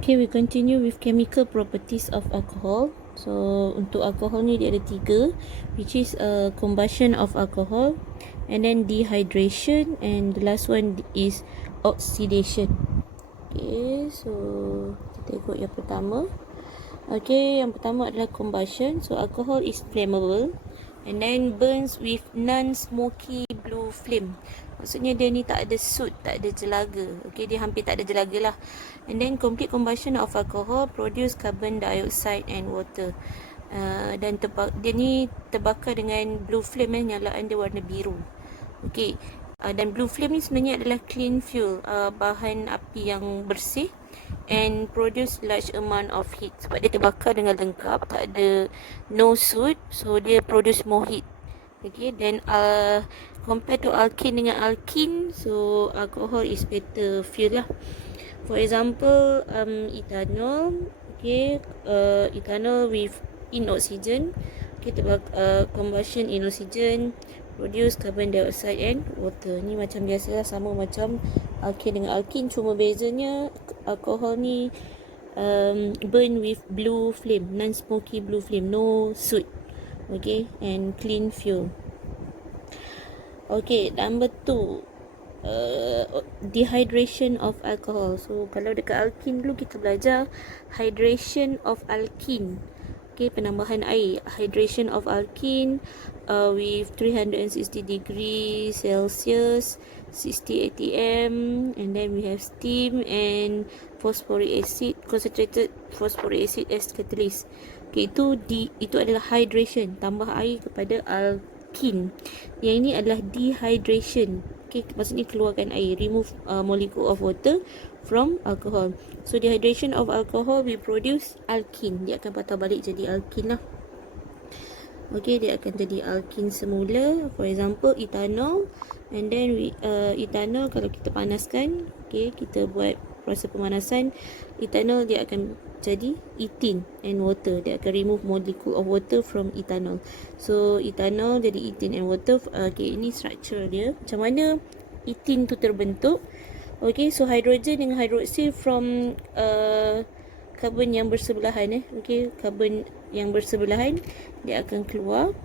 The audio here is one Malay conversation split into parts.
Okay, we continue with chemical properties of alcohol. So untuk alcohol ni dia ada 3, which is combustion of alcohol, and then dehydration, and the last one is oxidation. Okay, so kita ikut yang pertama. Okay, yang pertama adalah combustion. So alcohol is flammable and then burns with non-smoky blue flame. Maksudnya dia ni tak ada soot, tak ada jelaga. Okay, dia hampir tak ada jelaga lah. And then complete combustion of alcohol produce carbon dioxide and water. Dan dia ni terbakar dengan blue flame, nyalaan dia warna biru. Okay, dan blue flame ni sebenarnya adalah clean fuel, bahan api yang bersih, and produce large amount of heat. Sebab dia terbakar dengan lengkap, tak ada no soot, so dia produce more heat. Okay, then compared to alkene dengan alkene, so alcohol is better fuel lah. For example, ethanol. Okay, ethanol with in oxygen. Okay, combustion in oxygen produce carbon dioxide and water. Ni macam biasalah, sama macam alkene dengan alkene, cuma bezanya alcohol ni burn with blue flame, non-smoky blue flame, no soot. Okay, and clean fuel. Okay, number 2, dehydration of alcohol. So kalau dekat alkene dulu kita belajar hydration of alkene. Okay, penambahan air. Hydration of alkene with 360 degrees Celsius, 60 atm, and then we have steam and phosphoric acid, concentrated phosphoric acid as catalyst. Okay, itu adalah hydration, tambah air kepada alkene. Yang ini adalah dehydration. Okay, maksudnya keluarkan air, remove molecule of water from alcohol. So dehydration of alcohol we produce alkene. Dia akan patah balik jadi alkene lah. Okay, dia akan jadi alkene semula. For example, ethanol. And then ethanol kalau kita panaskan, okay, kita buat proses pemanasan, ethanol dia akan jadi ethene and water. Dia akan remove molecule of water from ethanol. So ethanol jadi ethene and water. Okay, ini structure dia. Macam mana ethene tu terbentuk? Okay, so hydrogen dengan hydroxide from karbon yang bersebelahan. Okay, karbon yang bersebelahan dia akan keluar.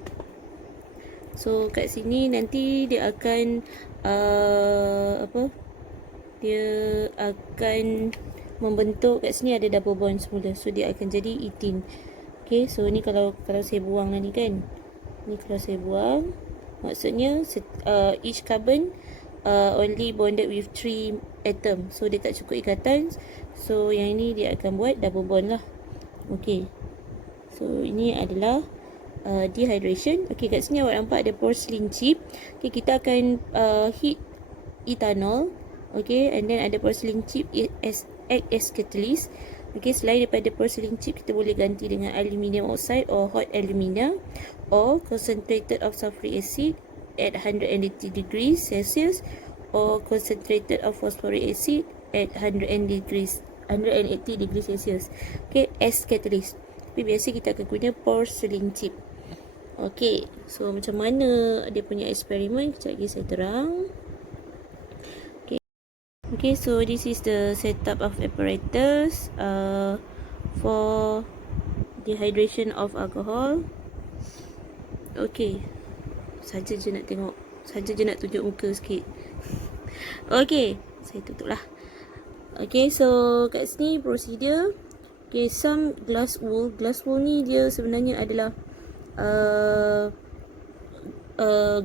So kat sini nanti dia akan dia akan membentuk, kat sini ada double bond semula, so dia akan jadi ethene. Okay, so ni kalau saya buang lah ni kan, ni kalau saya buang, maksudnya each carbon only bonded with 3 atom, so dia tak cukup ikatan. So yang ini dia akan buat double bond lah. Okay, so ini adalah dehydration. Okay, kat sini awak nampak ada porcelain chip. Okay, kita akan heat ethanol. Okay, and then ada porcelain chip act as catalyst. Okay, selain daripada porcelain chip, kita boleh ganti dengan aluminium oxide or hot alumina, or concentrated of sulfuric acid at 180 degrees Celsius, or concentrated of phosphoric acid at 180 degrees Celsius. Okay, as catalyst. Tapi biasa kita akan guna porcelain chip. Okay, so macam mana dia punya eksperimen, kejap lagi saya terang. Okay, so this is the setup of apparatus for dehydration of alcohol. Okay, saja je nak tunjuk muka sikit. Okay, saya tutup lah. Okay, so kat sini procedure. Okay, some glass wool. Glass wool ni dia sebenarnya adalah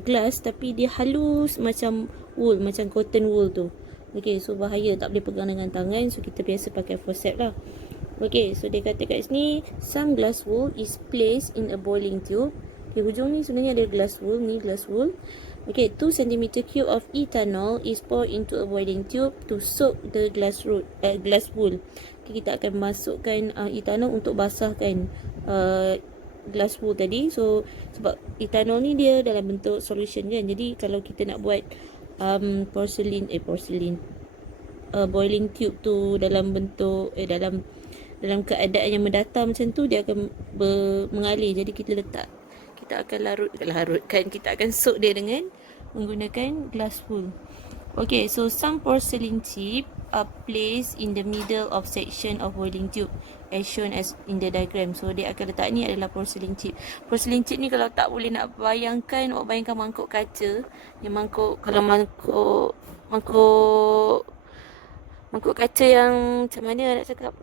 glass, tapi dia halus macam wool, macam cotton wool tu. Okay, so bahaya, tak boleh pegang dengan tangan, so kita biasa pakai forceps lah. Okay, so dia kata kat sini, some glass wool is placed in a boiling tube. Okay, hujung ni sebenarnya ada glass wool, ni glass wool. Okay, 2 cm cube of ethanol is poured into a boiling tube to soak the glass wool. Okay, kita akan masukkan ethanol untuk basahkan glass wool tadi. So sebab ethanol ni dia dalam bentuk solution kan, jadi kalau kita nak buat boiling tube tu dalam bentuk dalam keadaan yang mendatar macam tu, dia akan mengalir. Jadi kita akan larutkan, kita akan soak dia dengan menggunakan glass wool. Okay, so some porcelain chip are placed in the middle of section of boiling tube as shown as in the diagram. So dia akan letak ni adalah porcelain chip. Porcelain chip ni kalau tak boleh nak bayangkan, awak bayangkan mangkuk kaca. Yang mangkuk, kalau mangkuk kaca yang macam mana nak cakap,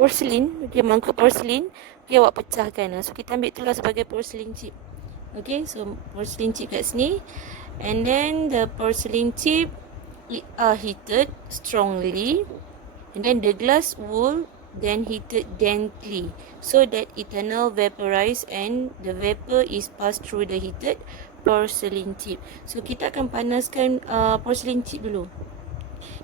porcelain, okay, mangkuk porcelain, okay, awak pecahkan. So kita ambil itulah sebagai porcelain chip. Okay, so porcelain chip kat sini. And then the porcelain chip are heated strongly, and then the glass wool then heated gently so that ethanol vaporize and the vapor is passed through the heated porcelain chip. So kita akan panaskan porcelain chip dulu.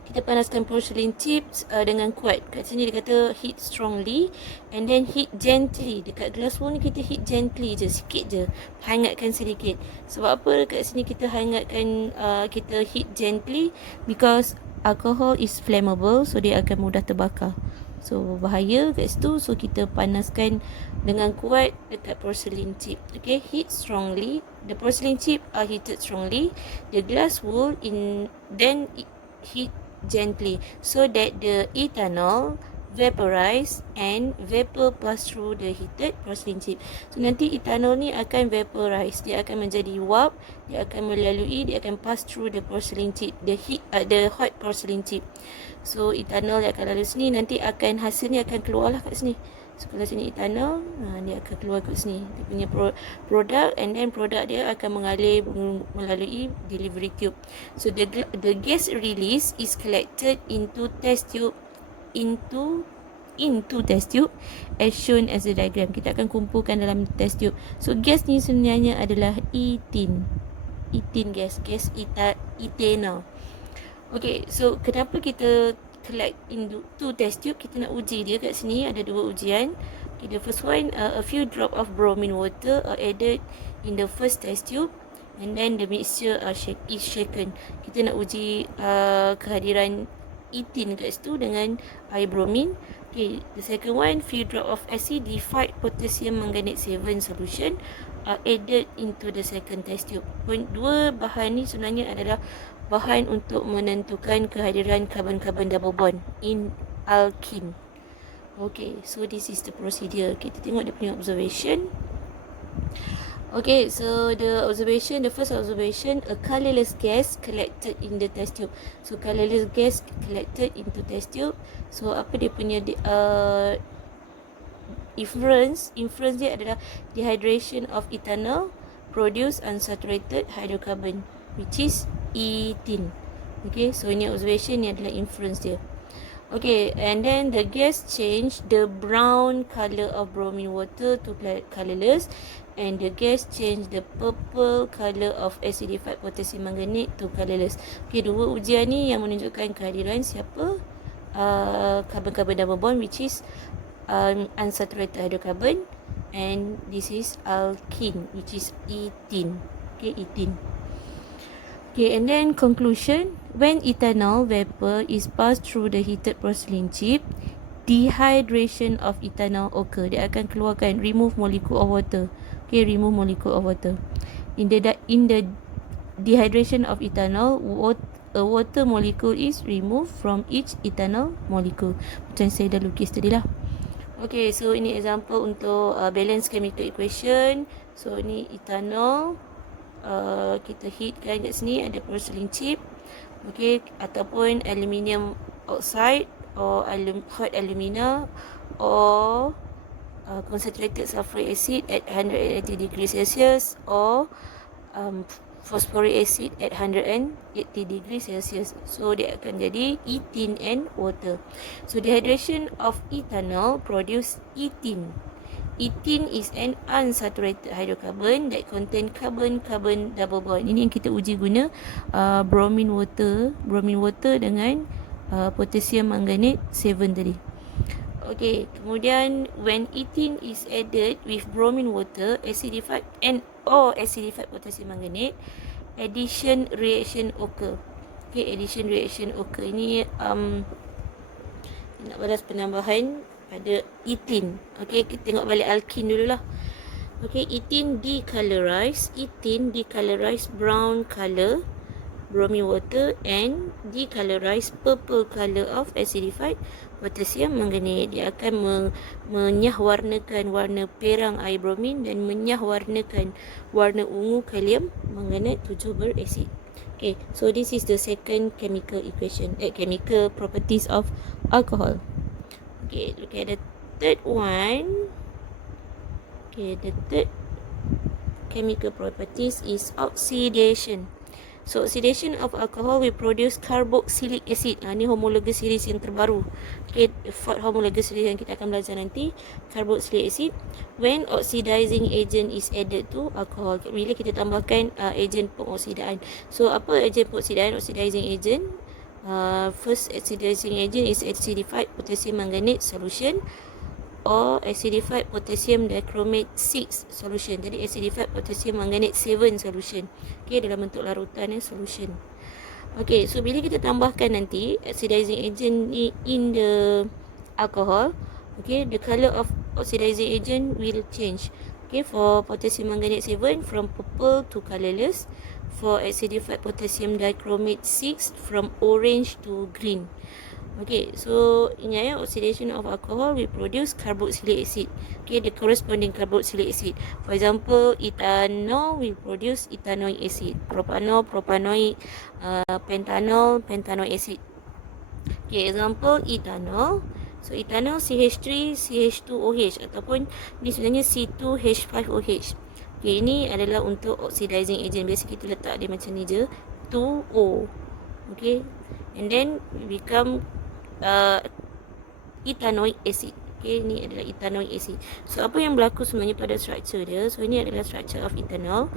Kita panaskan porcelain chips dengan kuat. Kat sini dia kata heat strongly and then heat gently. Dekat glass wool ni kita heat gently je, sikit je, hangatkan sedikit. Sebab apa dekat sini kita hangatkan, kita heat gently? Because alcohol is flammable, so dia akan mudah terbakar. So bahaya kat situ, so kita panaskan dengan kuat dekat porcelain chip. Okay, heat strongly. The porcelain chip are heated strongly. The glass wool then heat gently so that the ethanol vaporize and vapor pass through the heated porcelain chip. So nanti ethanol ni akan vaporize, dia akan menjadi wap, dia akan pass through the porcelain chip, the hot porcelain chip. So ethanol dia akan lalu sini, nanti akan hasilnya akan keluarlah kat sini. So kalau sini ethanol, dia akan keluar kat sini, dia punya produk, and then produk dia akan mengalir melalui delivery tube. So the gas release is collected into test tube test tube as shown as the diagram. Kita akan kumpulkan dalam test tube. So gas ni sebenarnya adalah ethene gas ethanol. Okay, so kenapa kita collect into test tube? Kita nak uji dia kat sini. Ada dua ujian. Okay, the first one, a few drop of bromine water are added in the first test tube and then the mixture is shaken. Kita nak uji kehadiran ethene kat situ dengan air bromin. Okay, the second one, few drop of acidified potassium manganate 7 solution are added into the second test tube. Point dua bahan ni sebenarnya adalah bahan untuk menentukan kehadiran karbon-karbon double bond in alkene. Okay, so this is the procedure. Kita tengok dia punya observation. Okay, so the first observation, a colourless gas collected in the test tube. So colourless gas collected into test tube. So apa dia punya inference dia adalah dehydration of ethanol produce unsaturated hydrocarbon, which is ethene. Okay, so ini observation, ni adalah inference dia. Okay, and then the gas change the brown color of bromine water to colorless, and the gas change the purple color of acidified potassium manganate to colorless. Okay, dua ujian ni yang menunjukkan kehadiran siapa? Carbon-carbon double bond, which is unsaturated hydrocarbon, and this is alkene, which is ethene. Okay, ethene. Okay, and then conclusion, when ethanol vapor is passed through the heated porcelain chip, dehydration of ethanol occur. Dia akan keluarkan, remove molecule of water. Okay, remove molecule of water. In the dehydration of ethanol, a water molecule is removed from each ethanol molecule. Macam saya dah lukis tadi lah. Okay, so ini example untuk balance chemical equation. So ni ethanol, kita heatkan kat sini, ada porcelain chip, okay, ataupun aluminium oxide or hot alumina or concentrated sulfuric acid at 180 degrees Celsius or phosphoric acid at 180 degrees Celsius. So dia akan jadi ethene and water. So dehydration of ethanol produce ethene. Ethene is an unsaturated hydrocarbon that contain carbon-carbon double bond. Ini yang kita uji guna bromine water dengan potassium manganate 7 tadi. Okay, kemudian when ethene is added with bromine water, acidified potassium manganate, addition reaction occur. Okay, addition reaction occur. Ini nak balas penambahan pada ethene. Okay, kita tengok balik alkene dululah. Okay, ethene decolorize brown color bromine water and decolorize purple color of acidified potassium manganate. Dia akan menyahwarnakan warna perang air bromin dan menyahwarnakan warna ungu kalium manganate 7 berasid. Okay, so this is the second chemical equation, chemical properties of alcohol. Okay, look at the third one. Okay, the third chemical properties is oxidation. So oxidation of alcohol will produce carboxylic acid. Ni homologous series yang terbaru. Okay, fourth homologous series yang kita akan belajar nanti, carboxylic acid. When oxidizing agent is added to alcohol, bila kita tambahkan agent pengoksidaan. So apa agent pengoksidaan? Oxidizing agent. First oxidizing agent is acidified potassium manganate solution or acidified potassium dichromate 6 solution. Jadi acidified potassium manganate 7 solution. Okay, dalam bentuk larutan solution. Okay, so bila kita tambahkan nanti oxidizing agent in the alcohol, okay, the color of oxidizing agent will change. Okay, for potassium manganate 7 from purple to colorless. For acidified potassium dichromate 6 from orange to green. Okay, so ingat oxidation of alcohol will produce carboxylic acid. Okay, the corresponding carboxylic acid. For example, ethanol will produce ethanoic acid. Propanol, propanoic, pentanoic acid. Okay, example ethanol. So ethanol CH3 CH2OH ataupun ni sebenarnya C2H5OH. Okay, ini adalah untuk oxidizing agent. Biasa kita letak dia macam ni je, 2O. Okay, and then become ethanoic acid. Okay, ni adalah ethanoic acid. So apa yang berlaku sebenarnya pada structure dia? So ini adalah structure of ethanol.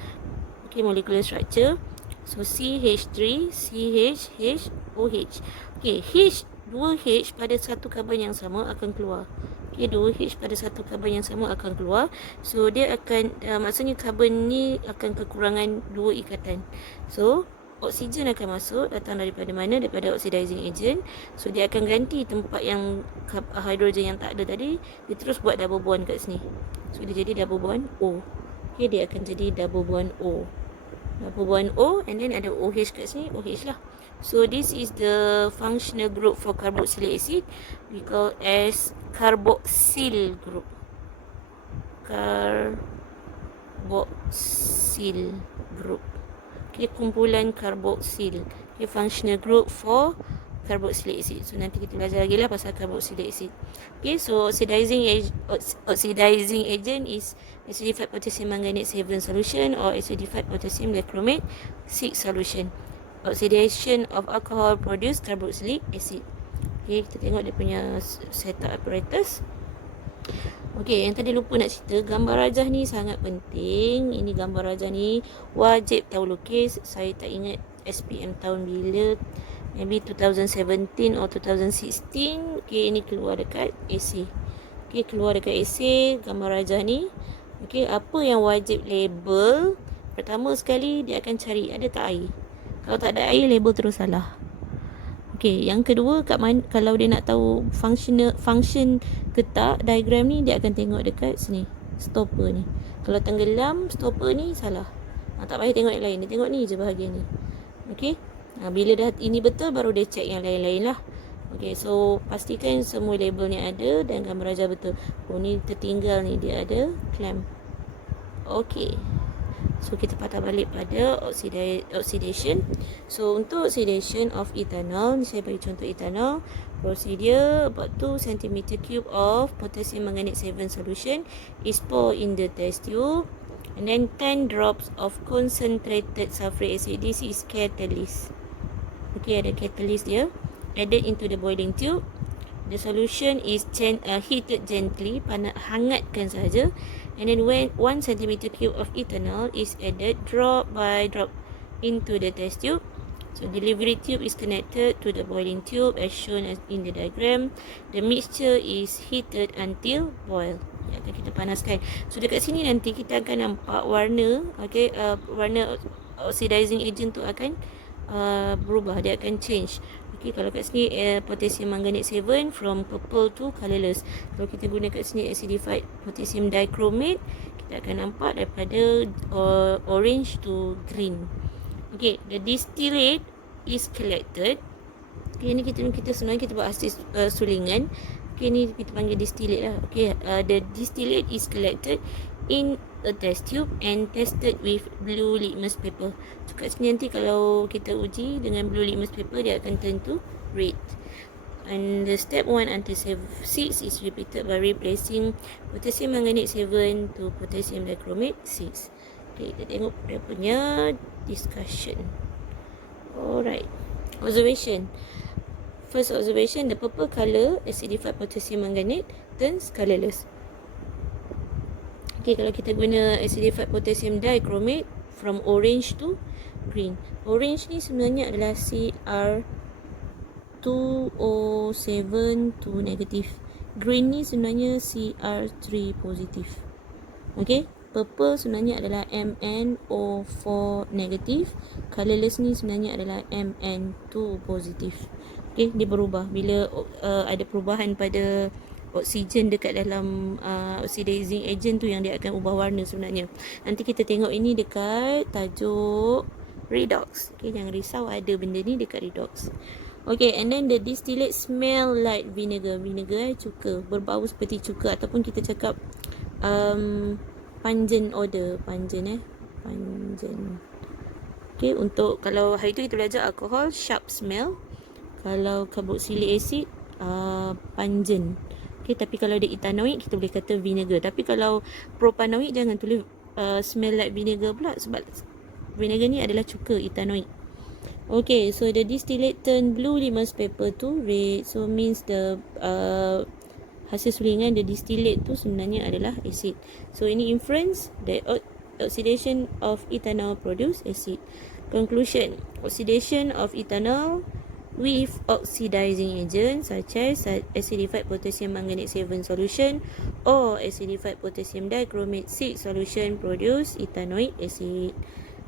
Okay, molecular structure. So CH3 CHHOH. Okay, H 2H pada satu karbon yang sama akan keluar. Okay, 2H pada satu karbon yang sama akan keluar. So dia akan maksudnya karbon ni akan kekurangan 2 ikatan. So oksigen akan masuk, datang daripada mana? Daripada oxidizing agent. So dia akan ganti tempat yang hidrogen yang tak ada tadi, dia terus buat double bond kat sini. So dia jadi double bond O. Okay, dia akan jadi double bond O. Double bond O, and then ada OH kat sini, OH lah. So this is the functional group for carboxylic acid. We call as carboxyl group. Carboxyl group. Okay, kumpulan karboksil. Okay, functional group for carboxylic acid. So nanti kita belajar lagi lah pasal carboxylic acid. Okay, so oxidizing agent is acidified potassium manganate 7 solution or acidified potassium dichromate 6 solution. Oxidation of alcohol produce carboxylic acid. Okay, kita tengok dia punya setup apparatus. Okey, yang tadi lupa nak cerita, gambar rajah ni sangat penting. Ini gambar rajah ni wajib tahu lukis. Saya tak ingat SPM tahun bila, maybe 2017 or 2016. Okey, ini keluar dekat essay. Okey, keluar dekat essay gambar rajah ni. Okey, apa yang wajib label? Pertama sekali dia akan cari ada tak air. Kalau tak ada air, label terus salah. Okey, yang kedua kat mana, kalau dia nak tahu function ke tak diagram ni, dia akan tengok dekat sini, stopper ni. Kalau tenggelam stopper ni salah. Tak payah tengok yang lain, dia tengok ni je bahagian ni. Okey. Bila dah ini betul baru dia check yang lain-lain lah. Okey, so pastikan semua label ni ada dan gambar rajah betul. Oh, ni tertinggal ni, dia ada clamp. Okey. So kita patah balik pada oxidation. So untuk oxidation of ethanol, saya bagi contoh ethanol. Procedure, about 2 cm³ of potassium manganate 7 solution is poured in the test tube, and then 10 drops of concentrated sulfuric acid. This is catalyst. Okay, ada catalyst dia. Added into the boiling tube. The solution is heated gently, hangatkan saja. And then when 1 cm³ of ethanol is added drop by drop into the test tube. So delivery tube is connected to the boiling tube as shown as in the diagram. The mixture is heated until boil. Ya, akan kita panaskan. So dekat sini nanti kita akan nampak warna, okay, warna oxidizing agent tu akan berubah, dia akan change. Okay, kalau kat sini potassium manganate 7 from purple to colorless. Kalau kita guna kat sini acidified potassium dichromate, kita akan nampak daripada orange to green. Okay, the distillate is collected. Okay, ni kita sebenarnya kita buat hasil sulingan. Okay, ni kita panggil distillate lah. Okay, the distillate is collected in a test tube and tested with blue litmus paper. So kat sini nanti kalau kita uji dengan blue litmus paper, dia akan turn to red. And the step 1 until 6 is repeated by replacing potassium manganate 7 to potassium dichromate 6. Okay, kita tengok dia punya discussion. Alright. Observation. First observation, the purple color acidified potassium manganate turns colorless. Okay, kalau kita guna acidified potassium dichromate, from orange to green. Orange ni sebenarnya adalah CR2O7 to negative. Green ni sebenarnya CR3 positif. Okay, purple sebenarnya adalah MnO4 negatif. Colorless ni sebenarnya adalah Mn2 positif. Okay, dia berubah bila ada perubahan pada oksigen dekat dalam oxidizing agent tu yang dia akan ubah warna sebenarnya. Nanti kita tengok ini dekat tajuk redox. Okay, jangan risau, ada benda ni dekat redox. Okay, and then the distillate smell like vinegar. Vinegar cuka, berbau seperti cuka, ataupun kita cakap pungent odor. Pungent. Okay, untuk kalau hari tu kita belajar alkohol, sharp smell. Kalau carboxylic acid, pungent. Okay, tapi kalau dia ethanoic, kita boleh kata vinegar. Tapi kalau propanoic, jangan tulis smell like vinegar pula, sebab vinegar ni adalah cuka, ethanoic. Okay, so the distillate turn blue litmus paper to red. So means the hasil sulingan the distillate tu sebenarnya adalah acid. So ini inference, the oxidation of ethanol produce acid. Conclusion, oxidation of ethanol with oxidizing agents such as acidified potassium manganate 7 solution or acidified potassium dichromate 6 solution produce ethanoic acid.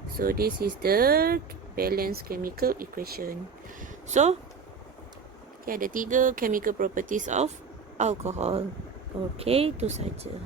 So this is the balanced chemical equation. So okay, ada 3 chemical properties of alcohol. Okay, itu saja.